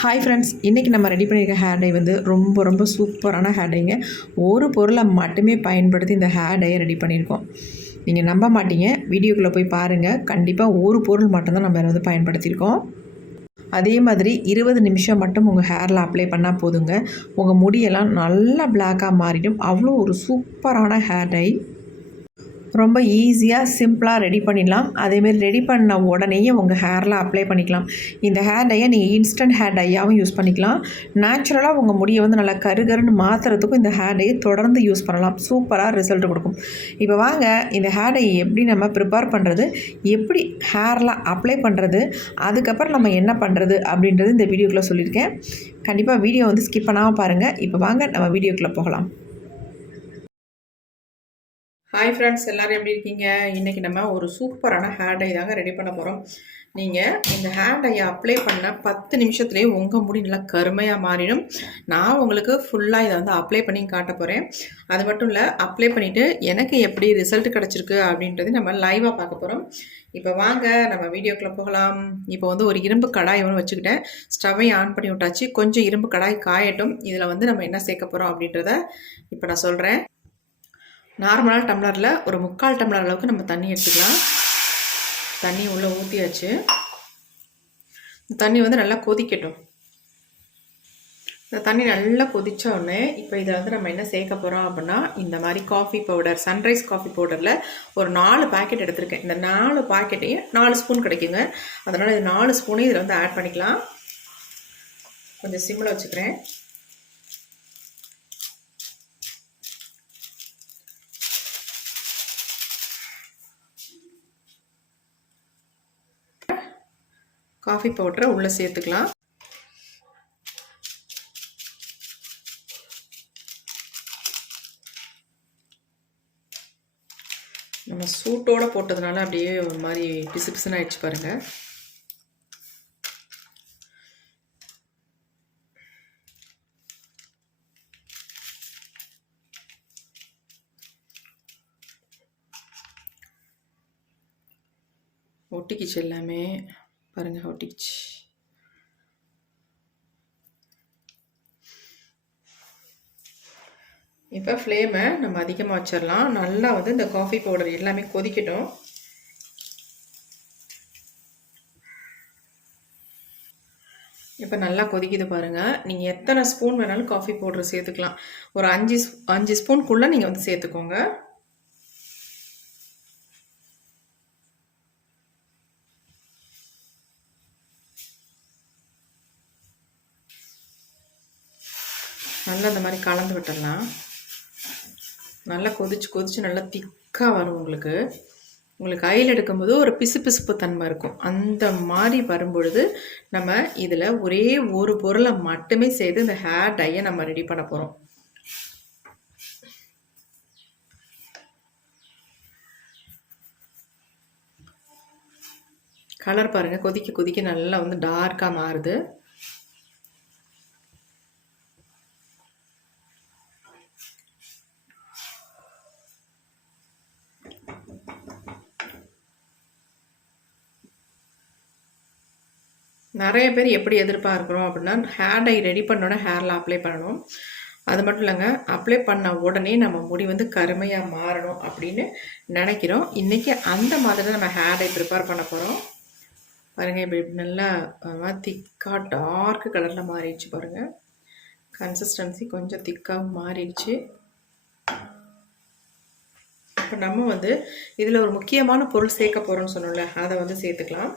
Hi friends இன்றைக்கி நம்ம ready பண்ணியிருக்க ஹேர் டை வந்து ரொம்ப ரொம்ப சூப்பரான ஹேர் டைங்க ஒரு பொருளை மட்டுமே பயன்படுத்தி இந்த ஹேர் டையை ரெடி பண்ணியிருக்கோம் நீங்கள் நம்ப மாட்டீங்க. வீடியோக்குள்ளே போய் பாருங்கள் கண்டிப்பாக ஒரு பொருள் மட்டும்தான் நம்ம வந்து பயன்படுத்தியிருக்கோம். அதே மாதிரி இருபது நிமிஷம் மட்டும் உங்கள் ஹேரில் அப்ளை பண்ணால் போதுங்க. உங்கள் முடியெல்லாம் நல்லா பிளாக்காக மாறிடும். அவ்வளோ ஒரு சூப்பரான ஹேர் டை ரொம்ப ஈஸியாக சிம்பிளாக ரெடி பண்ணிடலாம். அதேமாரி ரெடி பண்ண உடனேயே உங்கள் ஹேரில் அப்ளை பண்ணிக்கலாம். இந்த ஹேர் டையை நீங்கள் இன்ஸ்டன்ட் ஹேர் டையாகவும் யூஸ் பண்ணிக்கலாம். நேச்சுரலாக உங்கள் முடியை வந்து நல்லா கருகருன்னு மாற்றுறதுக்கும் இந்த ஹேர் டையை தொடர்ந்து யூஸ் பண்ணலாம். சூப்பராக ரிசல்ட் கொடுக்கும். இப்போ வாங்க இந்த ஹேர் டையை எப்படி நம்ம ப்ரிப்பேர் பண்ணுறது எப்படி ஹேரில் அப்ளை பண்ணுறது அதுக்கப்புறம் நம்ம என்ன பண்ணுறது அப்படின்றது இந்த வீடியோக்குள்ளே சொல்லியிருக்கேன். கண்டிப்பாக வீடியோ வந்து ஸ்கிப் பண்ணாமல் பாருங்கள் இப்போ வாங்க நம்ம வீடியோக்குள்ளே போகலாம். ஹாய் ஃப்ரெண்ட்ஸ் எல்லோரும் எப்படி இருக்கீங்க? இன்றைக்கி நம்ம ஒரு சூப்பரான ஹேர் டை தாங்க ரெடி பண்ண போகிறோம் நீங்கள் இந்த ஹேர் டையை அப்ளை பண்ண பத்து நிமிஷத்துலேயே உங்கள் முடி நல்லா கருமையாக மாறிடும். நான் உங்களுக்கு ஃபுல்லாக இதை வந்து அப்ளை பண்ணி காட்ட போகிறேன் அது மட்டும் இல்லை அப்ளை பண்ணிவிட்டு எனக்கு எப்படி ரிசல்ட் கிடச்சிருக்கு அப்படின்றது நம்ம லைவாக பார்க்க போகிறோம் இப்போ வாங்க நம்ம வீடியோக்குள்ளே போகலாம். இப்போ வந்து ஒரு இரும்பு கடாய் ஒன்று வச்சுக்கிட்டேன். ஸ்டவ்வை ஆன் பண்ணி விட்டாச்சு. கொஞ்சம் இரும்பு கடாய் காயட்டும். இதில் வந்து நம்ம என்ன சேர்க்க போகிறோம் அப்படின்றத இப்போ நான் சொல்கிறேன் நார்மலாக டம்ளரில் ஒரு முக்கால் டம்ளர் அளவுக்கு நம்ம தண்ணி எடுத்துக்கலாம். தண்ணி உள்ளே ஊற்றியாச்சு தண்ணி வந்து நல்லா கொதிக்கட்டும். இந்த தண்ணி நல்லா கொதித்த உடனே இப்போ இதை வந்து நம்ம என்ன சேர்க்க போகிறோம் அப்படின்னா இந்த மாதிரி காஃபி பவுடர் சன்ரைஸ் காஃபி பவுடரில் ஒரு நாலு பாக்கெட் எடுத்திருக்கேன். இந்த நாலு பாக்கெட்டையும் நாலு ஸ்பூன் கிடைக்குங்க. அதனால் இது நாலு ஸ்பூனையும் இதில் வந்து ஆட் பண்ணிக்கலாம். கொஞ்சம் சிம்மில் வச்சுக்கிறேன். காஃபி பவுடரை உள்ளே சேர்த்துக்கலாம். நம்ம சூட்டோடு போட்டதுனால அப்படியே ஒரு மாதிரி பிசு பிசுன்னு ஆயிடுச்சு பாருங்கள் ஒட்டிக்கிச்சு எல்லாமே. பாருங்கள் ஒட்டிச்சு இப்போ ஃப்ளேமை நம்ம அதிகமாக வச்சிடலாம் நல்லா வந்து இந்த காஃபி பவுடர் எல்லாமே கொதிக்கட்டும். இப்போ நல்லா கொதிக்குது பாருங்கள் நீங்கள் எத்தனை ஸ்பூன் வேணாலும் காஃபி பவுடர் சேர்த்துக்கலாம். ஒரு அஞ்சு அஞ்சு ஸ்பூன்குள்ளே நீங்கள் வந்து சேர்த்துக்கோங்க. நல்லா இந்த மாதிரி கலந்து விட்டுடலாம் நல்லா கொதிச்சு கொதிச்சு நல்லா திக்காக வரும் உங்களுக்கு. உங்களுக்கு கையில் எடுக்கும்போது ஒரு பிசு பிசுப்பு தன்மை இருக்கும். அந்த மாதிரி வரும்பொழுது நம்ம இதில் ஒரே ஒரு பொருளை மட்டுமே செய்து இந்த ஹேர் டையை நம்ம ரெடி பண்ண போகிறோம் கலர் பாருங்கள் கொதிக்க கொதிக்க நல்லா வந்து டார்க்காக மாறுது. நிறைய பேர் எப்படி எதிர்பார்க்குறோம் அப்படின்னா ஹேர் டை ரெடி பண்ணோடனே ஹேரில் அப்ளை பண்ணணும். அது மட்டும் இல்லைங்க அப்ளை பண்ண உடனே நம்ம முடி வந்து கருமையாக மாறணும் அப்படின்னு நினைக்கிறோம். இன்றைக்கி அந்த மாதிரி நம்ம ஹேர் டை ப்ரிப்பேர் பண்ண போகிறோம் பாருங்கள் இப்படி நல்லா திக்காக டார்க் கலரில் மாறிடுச்சு பாருங்கள் கன்சிஸ்டன்சி கொஞ்சம் திக்காக மாறிடுச்சு. இப்போ நம்ம வந்து இதில் ஒரு முக்கியமான பொருள் சேர்க்க போகிறோம்னு சொன்னோம்ல அதை வந்து சேர்த்துக்கலாம்.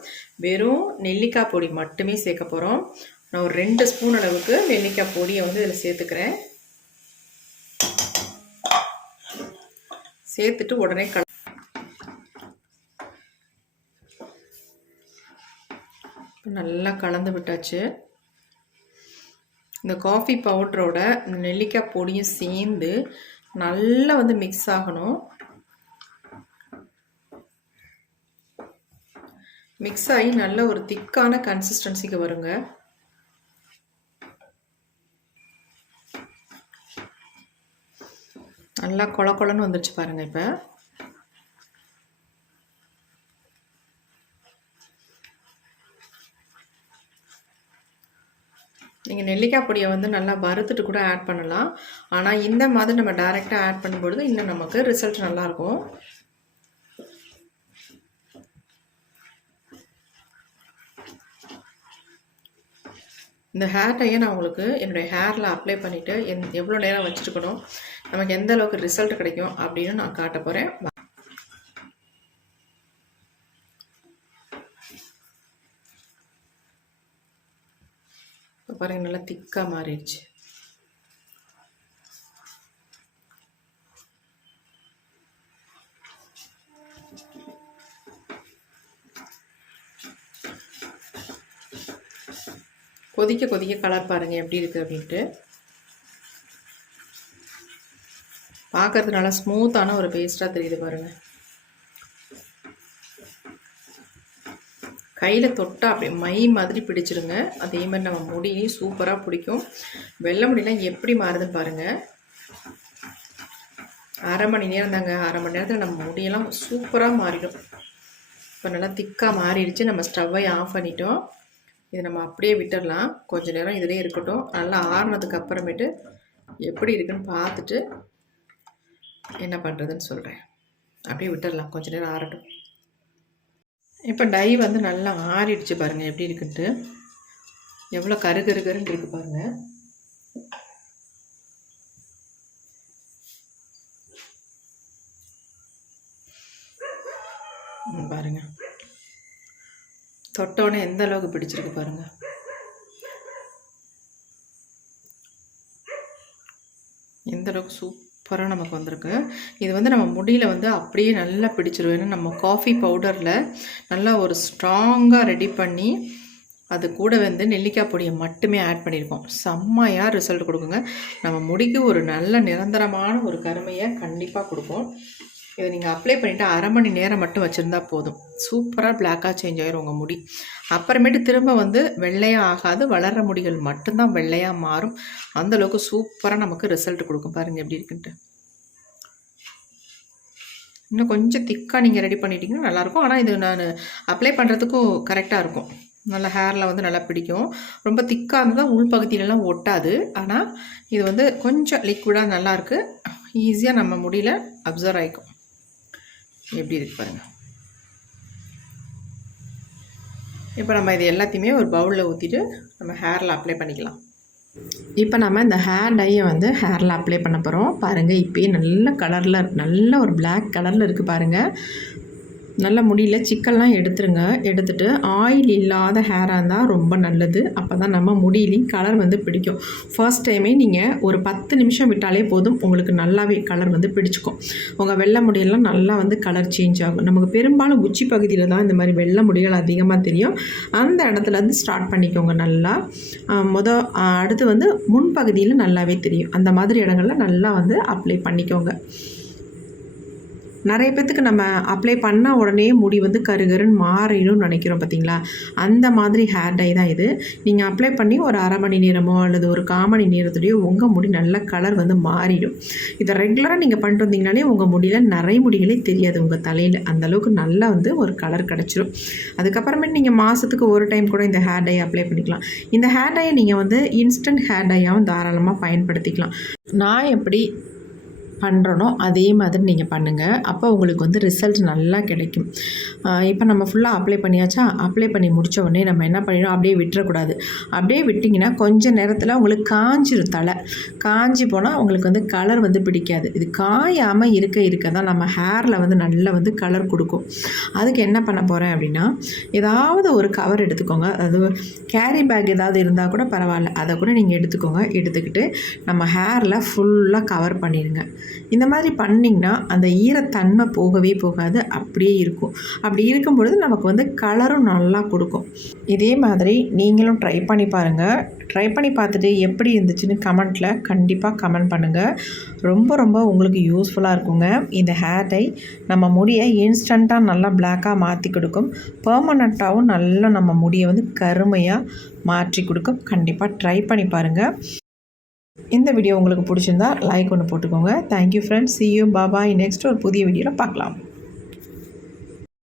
வெறும் நெல்லிக்காய் பொடி மட்டுமே சேர்க்க போகிறோம் நான் ஒரு ரெண்டு ஸ்பூன் அளவுக்கு நெல்லிக்காய் பொடியை வந்து இதில் சேர்த்துக்கிறேன். சேர்த்துட்டு உடனே கல நல்லா கலந்து விட்டாச்சு. இந்த காஃபி பவுட்ரோட இந்த நெல்லிக்காய் பொடியும் சேர்ந்து நல்லா வந்து மிக்ஸ் ஆகணும். மிக்ஸ் ஆகி நல்ல ஒரு திக்கான கன்சிஸ்டன்சிக்கு வருங்க. நல்லா கொல கொலன்னு வந்துருச்சு பாருங்கள் இப்போ. நீங்கள் நெல்லிக்காய் பொடியை வந்து நல்லா வறுத்துட்டு கூட ஆட் பண்ணலாம். ஆனால் இந்த மாதிரி நம்ம டைரெக்டாக ஆட் பண்ணும்பொழுது இன்னும் நமக்கு ரிசல்ட் நல்லாயிருக்கும். இந்த ஹேர் டையை நான் உங்களுக்கு என்னுடைய ஹேரில் அப்ளை பண்ணிவிட்டு என் எவ்வளோ நேரம் வச்சுருக்கணும் நமக்கு எந்த அளவுக்கு ரிசல்ட் கிடைக்கும் அப்படின்னு நான் காட்ட போகிறேன் இப்போ பாருங்கள் நல்லா திக்காக மாறிடுச்சு. கொதிக்க கொதிக்க கலர் பாருங்கள் எப்படி இருக்குது அப்படின்ட்டு. பார்க்கறது நல்லா ஸ்மூத்தான ஒரு பேஸ்ட்டாக தெரியுது பாருங்கள் கையில் தொட்டால் அப்படியே மை மாதிரி பிடிச்சிருங்க. அதே மாதிரி நம்ம முடியும் சூப்பராக பிடிக்கும். வெள்ளை முடியெலாம் எப்படி மாறுதுன்னு பாருங்கள் அரை மணி நேரம் தாங்க. அரை மணி நேரத்தில் நம்ம முடியெல்லாம் சூப்பராக மாறிடும். இப்போ நல்லா திக்காக மாறிடுச்சு. நம்ம ஸ்டவ்வை ஆஃப் பண்ணிட்டோம். இதை நம்ம அப்படியே விட்டுடலாம். கொஞ்ச நேரம் இதிலே இருக்கட்டும். நல்லா ஆறுனதுக்கு அப்புறமேட்டு எப்படி இருக்குன்னு பார்த்துட்டு என்ன பண்ணுறதுன்னு சொல்கிறேன் அப்படியே விட்டுடலாம். கொஞ்ச நேரம் ஆறட்டும். இப்போ டை வந்து நல்லா ஆறிடுச்சு பாருங்கள் எப்படி இருக்குன்ட்டு. எவ்வளோ கரு கரு கருன்னு இருக்கு பாருங்கள் பாருங்கள் தொட்டோடனே எந்த அளவுக்கு பிடிச்சிருக்கு பாருங்கள் எந்த அளவுக்கு சூப்பராக நமக்கு வந்திருக்கு. இது வந்து நம்ம முடியில் வந்து அப்படியே நல்லா பிடிச்சிரும். ஏன்னா நம்ம காஃபி பவுடரில் நல்லா ஒரு ஸ்ட்ராங்காக ரெடி பண்ணி அது கூட வந்து நெல்லிக்காய் பொடியை மட்டுமே ஆட் பண்ணியிருக்கோம் செம்மையாக ரிசல்ட் கொடுக்குங்க. நம்ம முடிக்கு ஒரு நல்ல நிரந்தரமான ஒரு கருமையை கண்டிப்பாக கொடுக்கும் இதை நீங்கள் அப்ளை பண்ணிவிட்டு அரை மணி நேரம் மட்டும் வச்சுருந்தா போதும். சூப்பராக பிளாக்காக சேஞ்ச் ஆகிரும் உங்கள் முடி. அப்புறமேட்டு திரும்ப வந்து வெள்ளையாக ஆகாது வளர்கிற முடிகள் மட்டும்தான் வெள்ளையாக மாறும். அந்தளவுக்கு சூப்பராக நமக்கு ரிசல்ட் கொடுக்கும். பாருங்கள் எப்படி இருக்குன்ட்டு. இன்னும் கொஞ்சம் திக்காக நீங்கள் ரெடி பண்ணிட்டீங்கன்னா நல்லாயிருக்கும். ஆனால் இது நான் அப்ளை பண்ணுறதுக்கும் கரெக்டாக இருக்கும். நல்லா ஹேரில் வந்து நல்லா பிடிக்கும். ரொம்ப திக்காக இருந்தால் உள்பகுதியிலலாம் ஒட்டாது. ஆனால் இது வந்து கொஞ்சம் லிக்விடாக நல்லாயிருக்கு. ஈஸியாக நம்ம முடியல அப்சர்வ் ஆகிக்கும் எப்படி இருக்கு பாருங்கள் இப்போ நம்ம இது எல்லாத்தையுமே ஒரு பவுலில் ஊற்றிட்டு நம்ம ஹேரில் அப்ளை பண்ணிக்கலாம். இப்போ நம்ம இந்த ஹேர் டையை வந்து ஹேரில் அப்ளை பண்ண போகிறோம் பாருங்கள் இப்போயே நல்ல கலரில் நல்ல ஒரு பிளாக் கலரில் இருக்குது பாருங்கள் நல்ல முடியல. சிக்கல்லாம் எடுத்துருங்க. எடுத்துகிட்டு ஆயில் இல்லாத ஹேராக இருந்தால் ரொம்ப நல்லது. அப்போ தான் நம்ம முடியிலையும் கலர் வந்து பிடிக்கும். ஃபர்ஸ்ட் டைமே நீங்கள் ஒரு பத்து நிமிஷம் விட்டாலே போதும். உங்களுக்கு நல்லாவே கலர் வந்து பிடிச்சிக்கும். உங்கள் வெள்ளை முடியெல்லாம் நல்லா வந்து கலர் சேஞ்ச் ஆகும். நமக்கு பெரும்பாலும் உச்சி பகுதியில் தான் இந்த மாதிரி வெள்ளை முடிகள் அதிகமாக தெரியும். அந்த இடத்துலேருந்து ஸ்டார்ட் பண்ணிக்கோங்க நல்லா. முத அடுத்து வந்து முன்பகுதியில் நல்லாவே தெரியும். அந்த மாதிரி இடங்களில் நல்லா வந்து அப்ளை பண்ணிக்கோங்க. நிறைய பேர்த்துக்கு நம்ம அப்ளை பண்ண உடனே முடி வந்து கருகருன்னு மாறிடும்னு நினைக்கிறோம் பார்த்தீங்களா அந்த மாதிரி ஹேர் டை தான் இது. நீங்கள் அப்ளை பண்ணி ஒரு அரை மணி நேரமோ அல்லது ஒரு கால் மணி நேரத்துலேயோ உங்கள் முடி நல்ல கலர் வந்து மாறிடும். இதை ரெகுலராக நீங்கள் பண்ணிட்டு வந்தீங்கனாலே உங்கள் முடியில் நிறைய முடிகளே தெரியாது. உங்கள் தலையில் அந்தளவுக்கு நல்லா வந்து ஒரு கலர் கிடச்சிரும். அதுக்கப்புறமேட்டு நீங்கள் மாதத்துக்கு ஒரு டைம் கூட இந்த ஹேர் டை அப்ளை பண்ணிக்கலாம். இந்த ஹேர் டையை நீங்கள் வந்து இன்ஸ்டன்ட் ஹேர் டையாகவும் தாராளமாக பயன்படுத்திக்கலாம். நான் எப்படி பண்ணுறனோ அதே மாதிரி நீங்கள் பண்ணுங்கள் அப்போ உங்களுக்கு வந்து ரிசல்ட் நல்லா கிடைக்கும். இப்போ நம்ம ஃபுல்லாக அப்ளை பண்ணியாச்சா? அப்ளை பண்ணி முடித்த உடனே நம்ம என்ன பண்ணிடணும்? அப்படியே விட்டுறக்கூடாது. அப்படியே விட்டிங்கன்னா கொஞ்சம் நேரத்தில் உங்களுக்கு காஞ்சிரும் தலை. காஞ்சி போனால் உங்களுக்கு வந்து கலர் வந்து பிடிக்காது. இது காயாமல் இருக்க இருக்க தான் நம்ம ஹேரில் வந்து நல்லா வந்து கலர் கொடுக்கும். அதுக்கு என்ன பண்ண போகிறேன் அப்படின்னா ஏதாவது ஒரு கவர் எடுத்துக்கோங்க. அது கேரி பேக் ஏதாவது இருந்தால் கூட பரவாயில்ல. அதை கூட நீங்கள் எடுத்துக்கோங்க. எடுத்துக்கிட்டு நம்ம ஹேரில் ஃபுல்லாக கவர் பண்ணிடுங்க. இந்த மாதிரி பண்ணிங்கன்னா அந்த ஈரத்தன்மை போகவே போகாது அப்படியே இருக்கும். அப்படி இருக்கும் பொழுது நமக்கு வந்து கலரும் நல்லா கொடுக்கும். இதே மாதிரி நீங்களும் ட்ரை பண்ணி பாருங்கள் ட்ரை பண்ணி பார்த்துட்டு எப்படி இருந்துச்சுன்னு கமெண்ட்டில் கண்டிப்பாக கமெண்ட் பண்ணுங்கள் ரொம்ப ரொம்ப உங்களுக்கு யூஸ்ஃபுல்லாக இருக்குங்க. இந்த ஹேர் டை நம்ம முடியை இன்ஸ்டண்ட்டாக நல்லா பிளாக்காக மாற்றி கொடுக்கும். பர்மனண்ட்டாகவும் நல்லா நம்ம முடியை வந்து கருமையாக மாற்றி கொடுக்கும். கண்டிப்பாக ட்ரை பண்ணி பாருங்கள் இந்த வீடியோ உங்களுக்கு பிடிச்சிருந்தா லைக் ஒன்று போட்டுக்கோங்க. Thank you friends see you bye bye next ஒரு புதிய வீடியோவில் பார்க்கலாம்.